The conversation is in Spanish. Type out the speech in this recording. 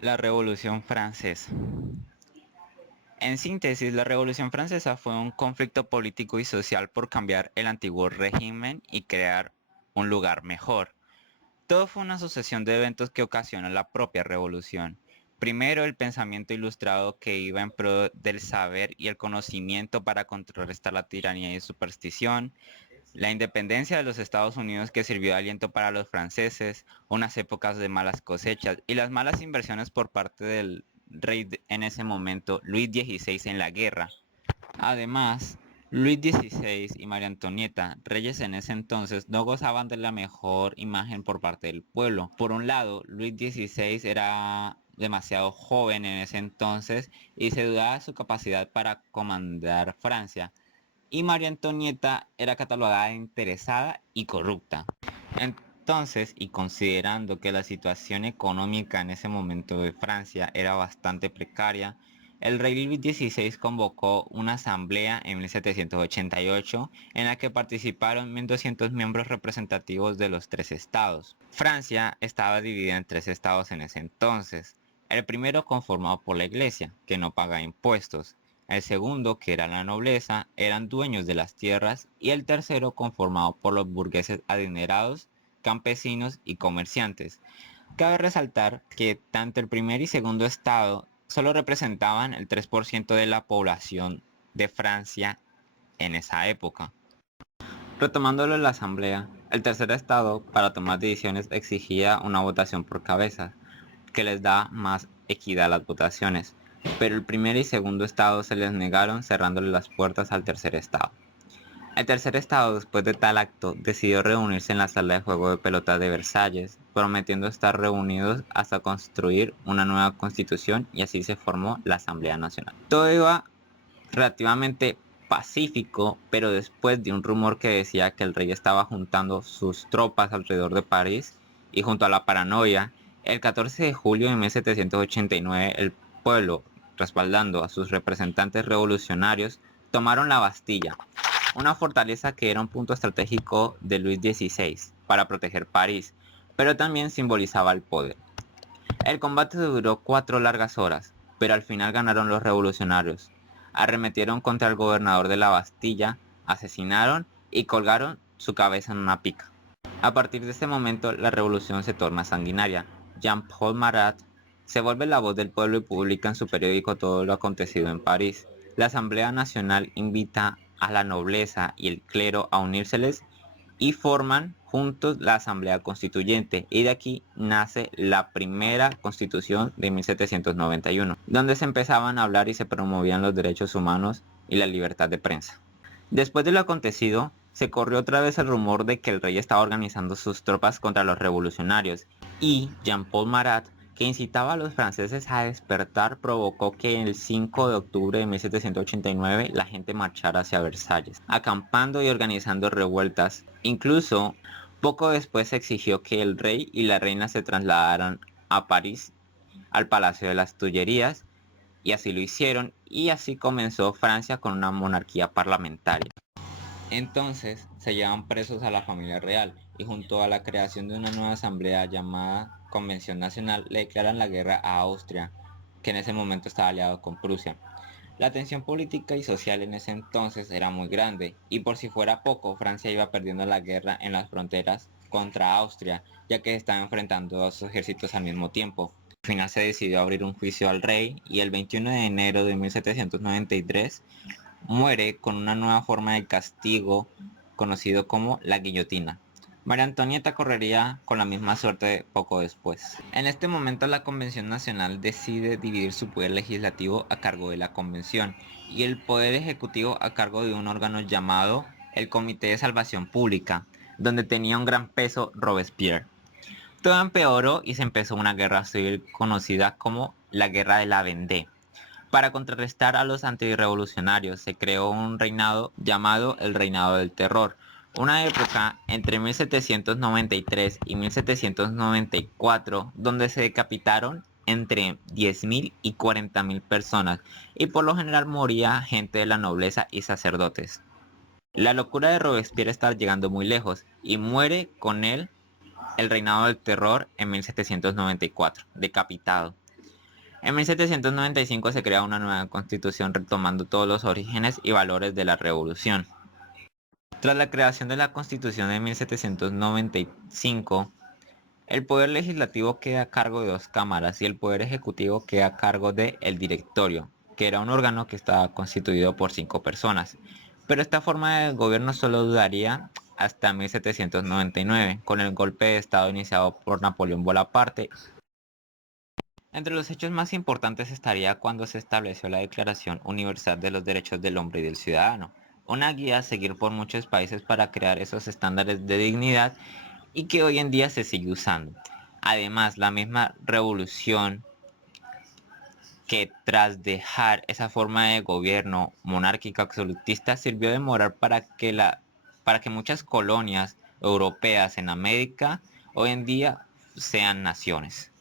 La Revolución Francesa. En síntesis, la Revolución Francesa fue un conflicto político y social por cambiar el antiguo régimen y crear un lugar mejor. Todo fue una sucesión de eventos que ocasionó la propia revolución. Primero, el pensamiento ilustrado que iba en pro del saber y el conocimiento para contrarrestar la tiranía y superstición. La independencia de los Estados Unidos que sirvió de aliento para los franceses, unas épocas de malas cosechas y las malas inversiones por parte del en ese momento, Luis XVI, en la guerra. Además, Luis XVI y María Antonieta, reyes en ese entonces, no gozaban de la mejor imagen por parte del pueblo. Por un lado, Luis XVI era demasiado joven en ese entonces y se dudaba de su capacidad para comandar Francia, y María Antonieta era catalogada de interesada y corrupta. Entonces, y considerando que la situación económica en ese momento de Francia era bastante precaria, el rey Luis XVI convocó una asamblea en 1788 en la que participaron 1.200 miembros representativos de los tres estados. Francia estaba dividida en tres estados en ese entonces. El primero conformado por la iglesia, que no paga impuestos. El segundo, que era la nobleza, eran dueños de las tierras, y el tercero conformado por los burgueses adinerados, campesinos y comerciantes. Cabe resaltar que tanto el primer y segundo estado solo representaban el 3% de la población de Francia en esa época. Retomándolo en la asamblea, el tercer estado para tomar decisiones exigía una votación por cabezas, que les da más equidad a las votaciones, pero el primer y segundo estado se les negaron cerrándole las puertas al tercer estado. El tercer estado, después de tal acto, decidió reunirse en la sala de juego de pelota de Versalles, prometiendo estar reunidos hasta construir una nueva constitución, y así se formó la Asamblea Nacional. Todo iba relativamente pacífico, pero después de un rumor que decía que el rey estaba juntando sus tropas alrededor de París, y junto a la paranoia, el 14 de julio de 1789 el pueblo, respaldando a sus representantes revolucionarios, tomaron la Bastilla, una fortaleza que era un punto estratégico de Luis XVI para proteger París, pero también simbolizaba el poder. El combate duró 4 largas horas, pero al final ganaron los revolucionarios. Arremetieron contra el gobernador de la Bastilla, asesinaron y colgaron su cabeza en una pica. A partir de este momento, la revolución se torna sanguinaria. Jean-Paul Marat se vuelve la voz del pueblo y publica en su periódico todo lo acontecido en París. La Asamblea Nacional invita a la nobleza y el clero a unírseles y forman juntos la Asamblea Constituyente, y de aquí nace la primera Constitución de 1791, donde se empezaban a hablar y se promovían los derechos humanos y la libertad de prensa. Después de lo acontecido, se corrió otra vez el rumor de que el rey estaba organizando sus tropas contra los revolucionarios, y Jean-Paul Marat, que incitaba a los franceses a despertar, provocó que el 5 de octubre de 1789 la gente marchara hacia Versalles, acampando y organizando revueltas. Incluso, poco después se exigió que el rey y la reina se trasladaran a París, al Palacio de las Tullerías, y así lo hicieron, y así comenzó Francia con una monarquía parlamentaria. Entonces se llevan presos a la familia real, y junto a la creación de una nueva asamblea llamada Convención Nacional le declaran la guerra a Austria, que en ese momento estaba aliado con Prusia. La tensión política y social en ese entonces era muy grande, y por si fuera poco, Francia iba perdiendo la guerra en las fronteras contra Austria, ya que estaba enfrentando a dos ejércitos al mismo tiempo. Al final se decidió abrir un juicio al rey, y el 21 de enero de 1793 muere con una nueva forma de castigo conocido como la guillotina. María Antonieta correría con la misma suerte poco después. En este momento la Convención Nacional decide dividir su poder legislativo a cargo de la Convención y el poder ejecutivo a cargo de un órgano llamado el Comité de Salvación Pública, donde tenía un gran peso Robespierre. Todo empeoró y se empezó una guerra civil conocida como la Guerra de la Vendée. Para contrarrestar a los antirrevolucionarios se creó un reinado llamado el Reinado del Terror, una época entre 1793 y 1794 donde se decapitaron entre 10.000 y 40.000 personas, y por lo general moría gente de la nobleza y sacerdotes. La locura de Robespierre está llegando muy lejos, y muere con él el Reinado del Terror en 1794, decapitado. En 1795 se crea una nueva constitución retomando todos los orígenes y valores de la revolución. Tras la creación de la constitución de 1795, el poder legislativo queda a cargo de dos cámaras y el poder ejecutivo queda a cargo de el directorio, que era un órgano que estaba constituido por 5 personas. Pero esta forma de gobierno solo duraría hasta 1799, con el golpe de estado iniciado por Napoleón Bonaparte. Entre los hechos más importantes estaría cuando se estableció la Declaración Universal de los Derechos del Hombre y del Ciudadano, una guía a seguir por muchos países para crear esos estándares de dignidad y que hoy en día se sigue usando. Además, la misma revolución que tras dejar esa forma de gobierno monárquico absolutista sirvió de moral para que muchas colonias europeas en América hoy en día sean naciones.